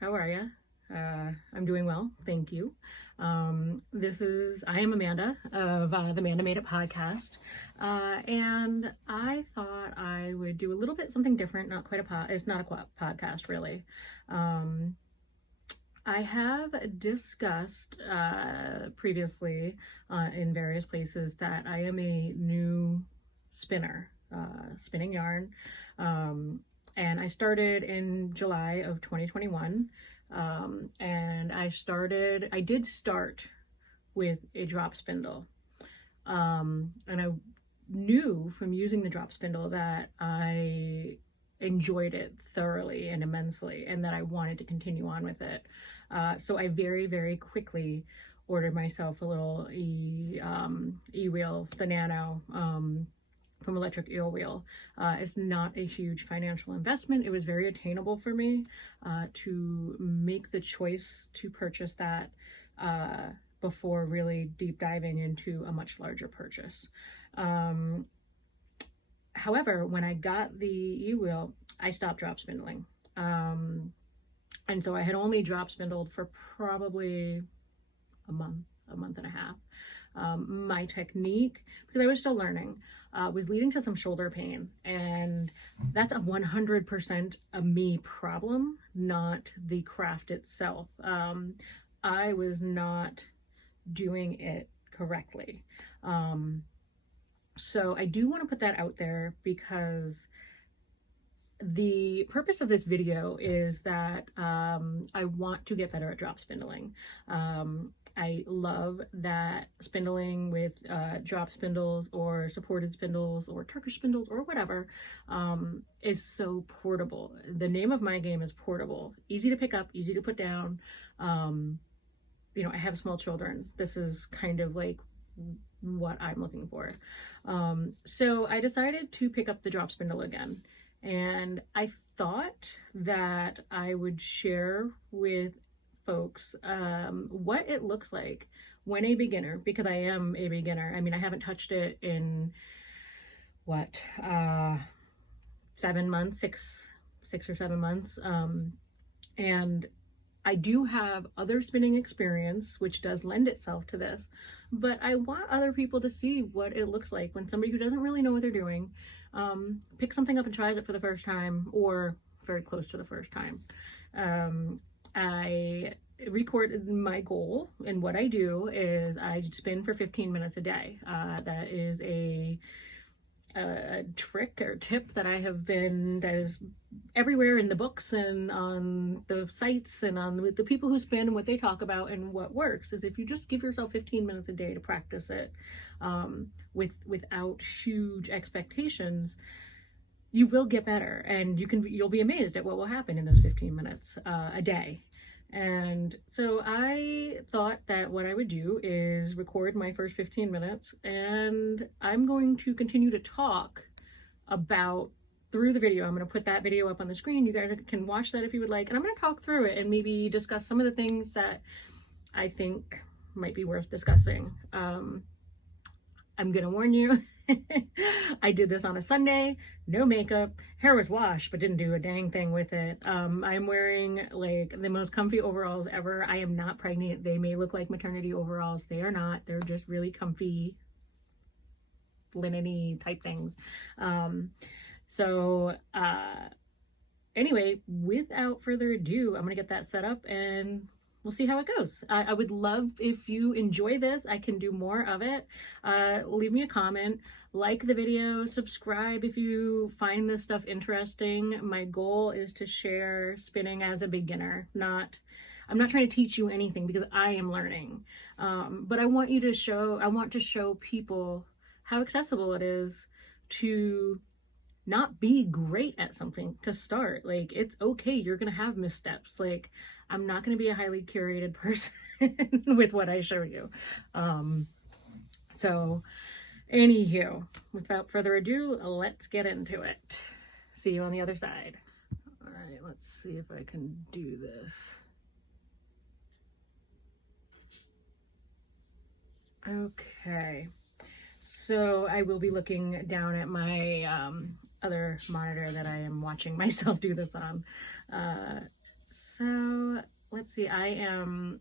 How are you? I'm doing well, thank you. I am Amanda of the MandaMadeIt podcast, and I thought I would do a little bit something different. Not quite it's not a podcast really. Um, I have discussed previously in various places that I am a new spinner, spinning yarn. And I started in July of 2021. And I did start with a drop spindle. And I knew from using the drop spindle that I enjoyed it thoroughly and immensely, and that I wanted to continue on with it. So I very, very quickly ordered myself a little e-wheel, the Nano, from Electric Eel Wheel. It's not a huge financial investment. It was very attainable for me to make the choice to purchase that before really deep diving into a much larger purchase. However, when I got the e-wheel, I stopped drop spindling. And so I had only drop spindled for probably a month and a half. My technique, because I was still learning, was leading to some shoulder pain, and that's a 100% a me problem, not the craft itself. I was not doing it correctly. So I do want to put that out there, because the purpose of this video is that I want to get better at drop spindling. I love that spindling with drop spindles or supported spindles or Turkish spindles or whatever is so portable. The name of my game is portable. Easy to pick up, easy to put down. I have small children. This is kind of like what I'm looking for. So I decided to pick up the drop spindle again. And I thought that I would share with folks what it looks like when a beginner, because I am a beginner. I mean, I haven't touched it in 7 months, six or 7 months. And I do have other spinning experience, which does lend itself to this, but I want other people to see what it looks like when somebody who doesn't really know what they're doing picks something up and tries it for the first time, or very close to the first time. I recorded my goal, and what I do is I spin for 15 minutes a day. That is a trick or tip that is everywhere in the books and on the sites and on the people who spin and what they talk about. And what works is if you just give yourself 15 minutes a day to practice it without huge expectations, you will get better, and you'll be amazed at what will happen in those 15 minutes a day. And so I thought that what I would do is record my first 15 minutes, and I'm going to continue to talk about through the video. I'm going to put that video up on the screen. You guys can watch that if you would like, and I'm going to talk through it and maybe discuss some of the things that I think might be worth discussing. I'm going to warn you, I did this on a Sunday, no makeup, hair was washed, but didn't do a dang thing with it. I'm wearing like the most comfy overalls ever. I am not pregnant. They may look like maternity overalls. They are not. They're just really comfy, linen-y type things. Anyway, without further ado, I'm going to get that set up and we'll see how it goes. I would love if you enjoy this. I can do more of it. Leave me a comment, like the video, subscribe if you find this stuff interesting. My goal is to share spinning as a beginner. I'm not trying to teach you anything, because I am learning. But I want to show people how accessible it is to not be great at something to start. Like, it's okay. You're going to have missteps. Like, I'm not going to be a highly curated person with what I show you. So anywho, without further ado, let's get into it. See you on the other side. All right, let's see if I can do this. Okay. So I will be looking down at my other monitor that I am watching myself do this on. So let's see, I'm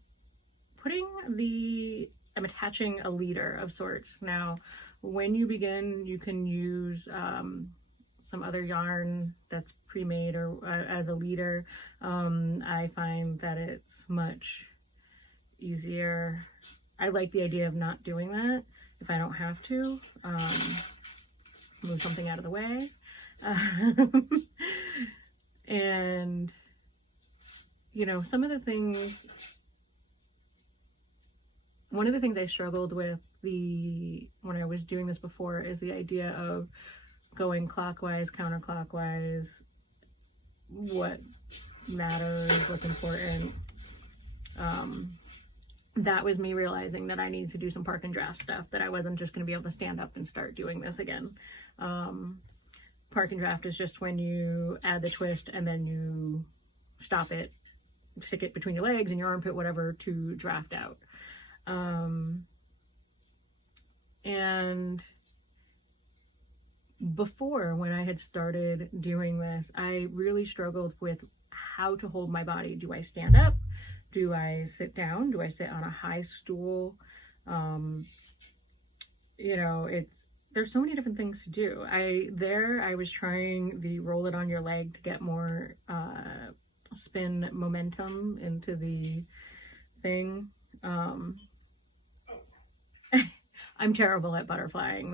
attaching a leader of sorts. Now, when you begin, you can use some other yarn that's pre-made or as a leader. I find that it's much easier. I like the idea of not doing that if I don't have to. Move something out of the way. And, you know, one of the things I struggled with when I was doing this before is the idea of going clockwise, counterclockwise, what matters, what's important. That was me realizing that I needed to do some park and draft stuff, that I wasn't just going to be able to stand up and start doing this again. Park and draft is just when you add the twist and then you stop it, stick it between your legs and your armpit, whatever, to draft out. And before, when I had started doing this, I really struggled with how to hold my body. Do I stand up? Do I sit down? Do I sit on a high stool? You know, there's so many different things to do. I was trying the roll it on your leg to get more spin momentum into the thing. I'm terrible at butterflying.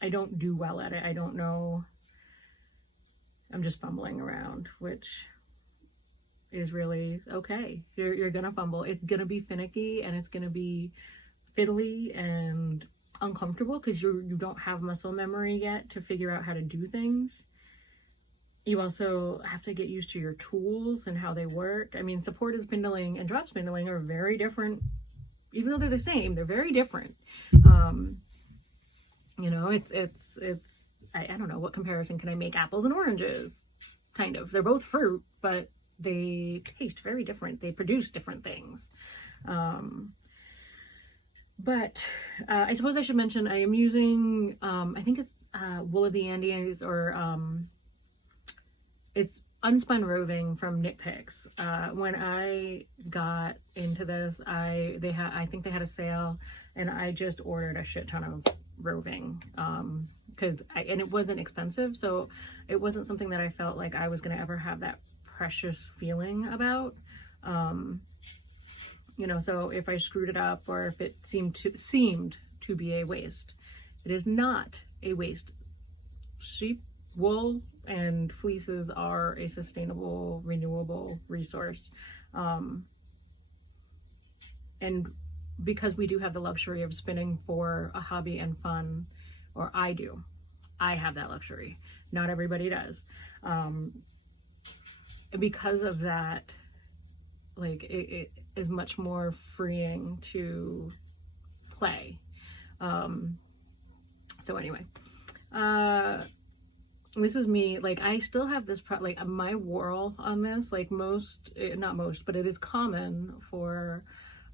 I don't do well at it. I don't know. I'm just fumbling around, which is really okay. You're gonna fumble. It's gonna be finicky and it's gonna be fiddly and uncomfortable because you don't have muscle memory yet to figure out how to do things. You also have to get used to your tools and how they work. I mean, supported spindling and drop spindling are very different. Even though they're the same, they're very different. You know, I don't know, what comparison can I make? Apples and oranges, kind of. They're both fruit, but they taste very different. They produce different things. But I suppose I should mention I am using, I think it's Wool of the Andes, or it's unspun roving from Knit Picks. When I got into this, I think they had a sale, and I just ordered a shit ton of roving, and it wasn't expensive, so it wasn't something that I felt like I was going to ever have that precious feeling about. You know, so if I screwed it up or if it seemed to be a waste, it is not a waste. Sheep wool and fleeces are a sustainable, renewable resource. And because we do have the luxury of spinning for a hobby and fun, or I have that luxury. Not everybody does. Because of that, like, it is much more freeing to play. So anyway, this is me. Like, I still have this like my whirl on this, like not most, but it is common for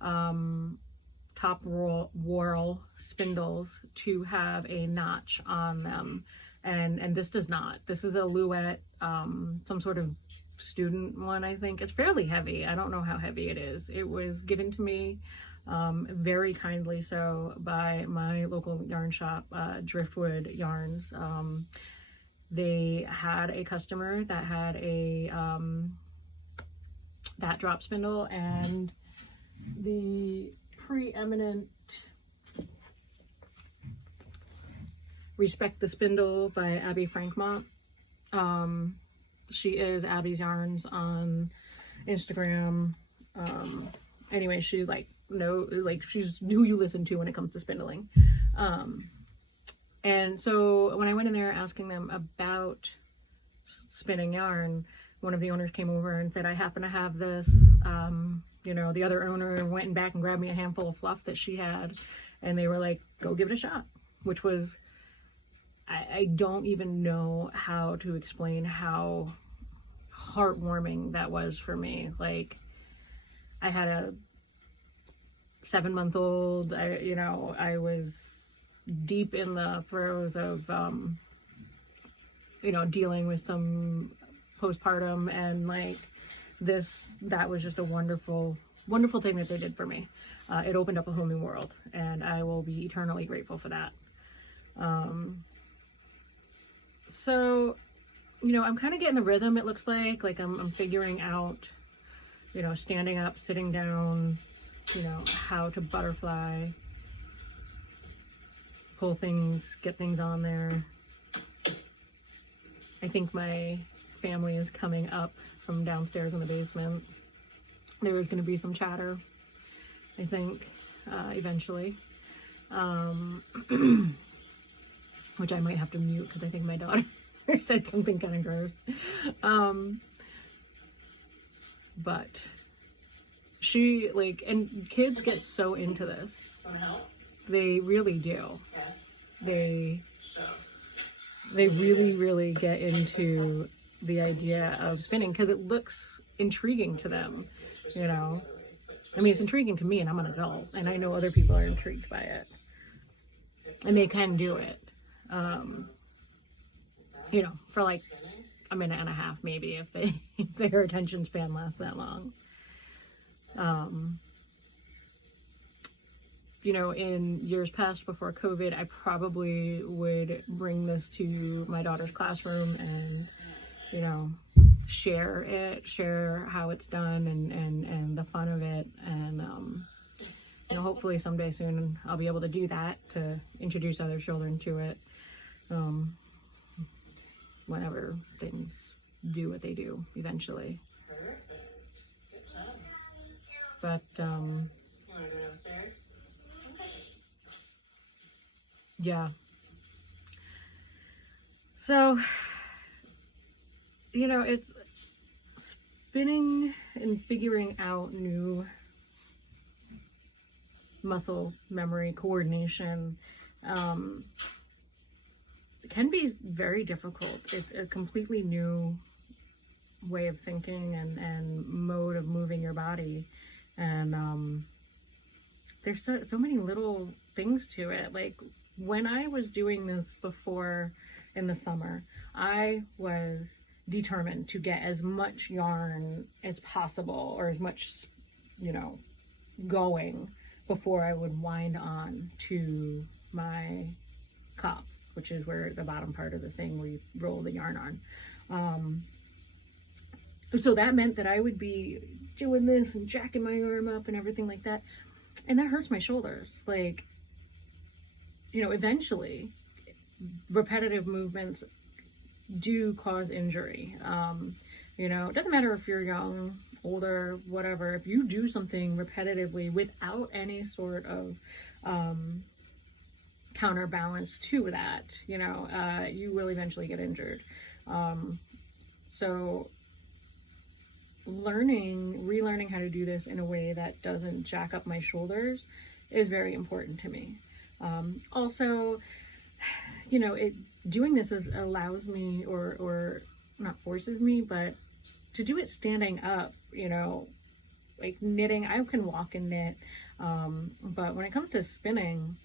top whorl spindles to have a notch on them, and this does not. This is a Louette, some sort of student one. I think it's fairly heavy. I don't know how heavy it is. It was given to me very kindly so by my local yarn shop, Driftwood Yarns. They had a customer that had a that drop spindle, and the preeminent Respect the Spindle by Abby Frankmont. She is Abby's Yarns on Instagram. Anyway, she's she's who you listen to when it comes to spindling. And so when I went in there asking them about spinning yarn, one of the owners came over and said, I happen to have this. You know, the other owner went back and grabbed me a handful of fluff that she had, and they were like, go give it a shot, which was, I don't even know how to explain how heartwarming that was for me. Like, I had a 7-month-old, I was deep in the throes of, dealing with some postpartum, and like that was just a wonderful thing that they did for me. It opened up a whole new world, and I will be eternally grateful for that. So, I'm kind of getting the rhythm, it looks like I'm figuring out, standing up, sitting down, how to butterfly, pull things, get things on there. I think my family is coming up from downstairs in the basement. There is going to be some chatter, I think, eventually. Which I might have to mute because I think my daughter said something kind of gross. But she, and kids get so into this. They really do. They really, really get into the idea of spinning because it looks intriguing to them, I mean, it's intriguing to me, and I'm an adult, and I know other people are intrigued by it. And they can do it, for like a minute and a half, maybe, if their attention span lasts that long. In years past before COVID, I probably would bring this to my daughter's classroom and, share how it's done and the fun of it. And, hopefully someday soon I'll be able to do that, to introduce other children to it, whenever things do what they do eventually. But, yeah. So, it's spinning and figuring out new muscle memory coordination can be very difficult. It's a completely new way of thinking and mode of moving your body, and there's so many little things to it. Like when I was doing this before in the summer, I was determined to get as much yarn as possible, or as much, going before I would wind on to my cup, which is where the bottom part of the thing where you roll the yarn on. So that meant that I would be doing this and jacking my arm up and everything like that. And that hurts my shoulders. Eventually repetitive movements do cause injury. It doesn't matter if you're young, older, whatever. If you do something repetitively without any sort of counterbalance to that, you will eventually get injured. So relearning how to do this in a way that doesn't jack up my shoulders is very important to me. Also, doing this allows me, or not forces me, but to do it standing up, like knitting. I can walk and knit, but when it comes to spinning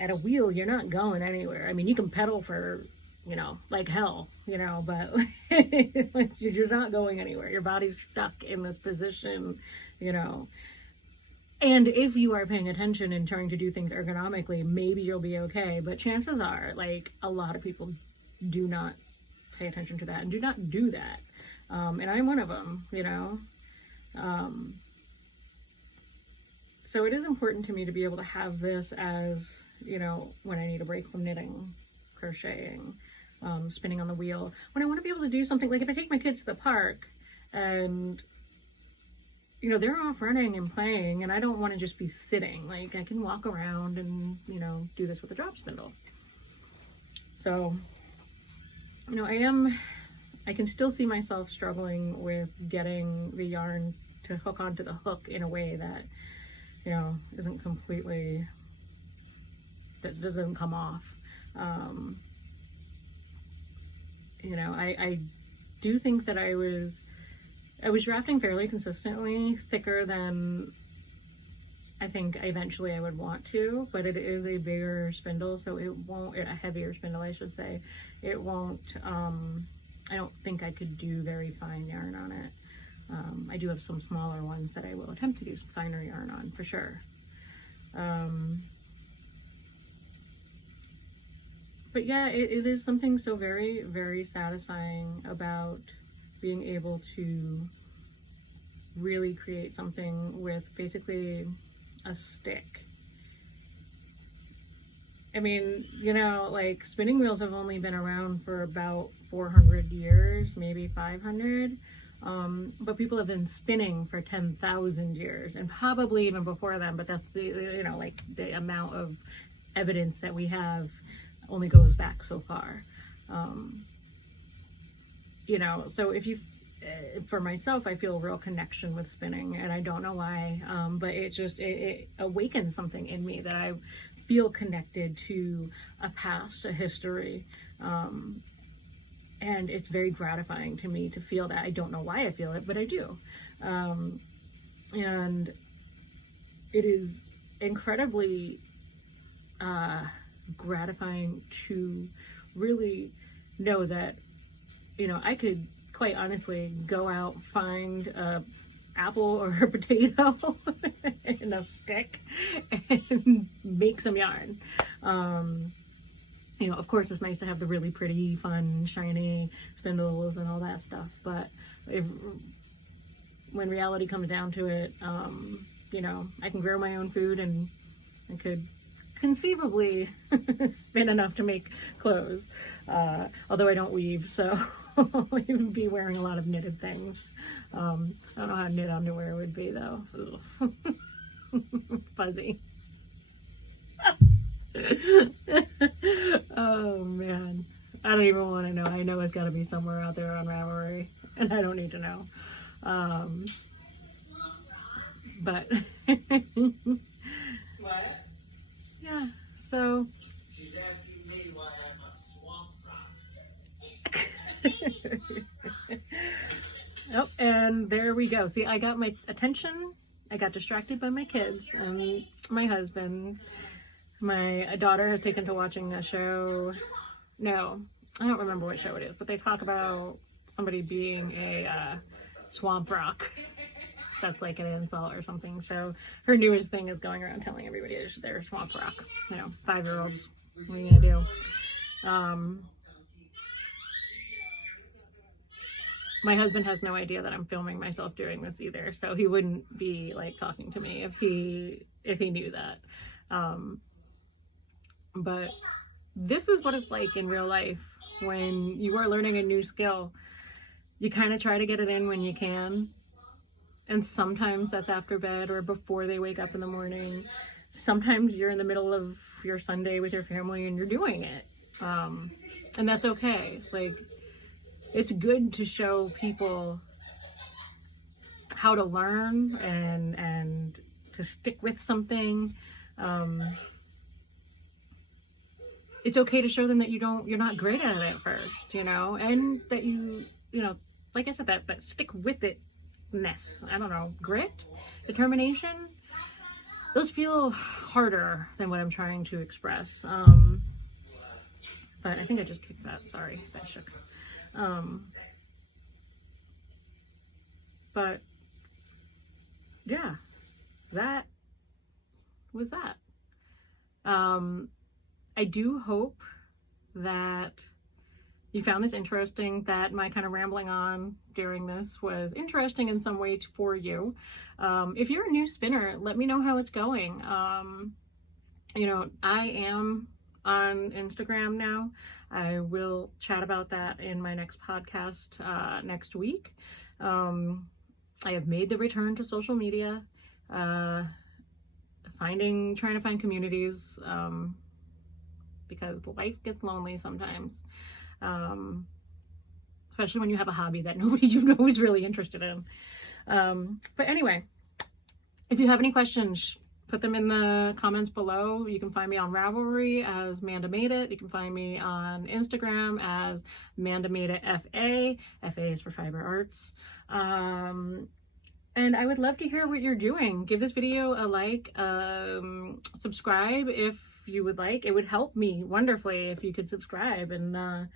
at a wheel, you're not going anywhere. I mean, you can pedal for, like hell, but you're not going anywhere. Your body's stuck in this position, And if you are paying attention and trying to do things ergonomically, maybe you'll be okay. But chances are, a lot of people do not pay attention to that and do not do that. And I'm one of them, So it is important to me to be able to have this as, when I need a break from knitting, crocheting, spinning on the wheel. When I want to be able to do something, like if I take my kids to the park and they're off running and playing, and I don't want to just be sitting. I can walk around and, do this with a drop spindle. So, I can still see myself struggling with getting the yarn to hook onto the hook in a way that, isn't completely, that doesn't come off. I do think that I was drafting fairly consistently, thicker than I think eventually I would want to, but it is a bigger spindle, so it won't, a heavier spindle, I should say. It won't, I don't think I could do very fine yarn on it. do have some smaller ones that I will attempt to do some finer yarn on for sure. But yeah, it is something so very, very satisfying about being able to really create something with basically a stick. I mean, you know, like spinning wheels have only been around for about 400 years, maybe 500. But people have been spinning for 10,000 years and probably even before then. But that's the, you know, like the amount of evidence that we have only goes back so far. You know, so if you, for myself, I feel a real connection with spinning, and I don't know why, but it awakens something in me that I feel connected to a past, a history, and it's very gratifying to me to feel that. I don't know why I feel it, but I do. And it is incredibly gratifying to really know that, you know, I could quite honestly go out, find a apple or a potato and a stick and make some yarn. You know, of course, it's nice to have the really pretty, fun, shiny spindles and all that stuff, but when reality comes down to it, you know, I can grow my own food, and I could conceivably spin enough to make clothes, although I don't weave, so I'll even be wearing a lot of knitted things. I don't know how knit underwear would be, though. Fuzzy. Oh man, I don't even want to know. I know it's got to be somewhere out there on Ravelry, and I don't need to know. But What? Yeah, so She's asking me why I'm a swamp rock. oh, and there we go. See, I got my attention. I got distracted by my kids and my husband. My daughter has taken to watching a show. No, I don't remember what show it is, but they talk about somebody being a swamp rock. That's like an insult or something. So her newest thing is going around telling everybody they're a swamp rock. You know, 5-year-olds. What are you gonna do? My husband has no idea that I'm filming myself doing this either, so he wouldn't be like talking to me if he knew that. But this is what it's like in real life when you are learning a new skill. You kind of try to get it in when you can, and sometimes that's after bed or before they wake up in the morning. Sometimes you're in the middle of your Sunday with your family and you're doing it, and that's okay. Like, it's good to show people how to learn and to stick with something. It's okay to show them that you're not great at it at first, you know, and that you know, like I said, that stick with itness. I don't know, grit, determination. Those feel harder than what I'm trying to express. But I think I just kicked that. Sorry, that shook. But yeah, that was that. I do hope that you found this interesting, that my kind of rambling on during this was interesting in some way for you. If you're a new spinner, let me know how it's going. You know, I am on Instagram now. I will chat about that in my next podcast next week. I have made the return to social media, trying to find communities, because life gets lonely sometimes, especially when you have a hobby that nobody you know is really interested in. But anyway, if you have any questions, put them in the comments below. You can find me on Ravelry as MandaMadeIt. You can find me on Instagram as MandaMadeIt FA. FA is for Fiber Arts. And I would love to hear what you're doing. Give this video a like, subscribe if you would like. It would help me wonderfully if you could subscribe. And,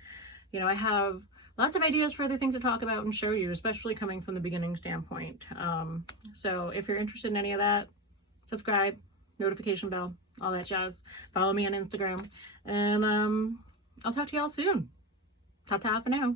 you know, I have lots of ideas for other things to talk about and show you, especially coming from the beginning standpoint. So if you're interested in any of that, subscribe, notification bell, all that jazz. Follow me on Instagram, and I'll talk to y'all soon. Ta-ta for now.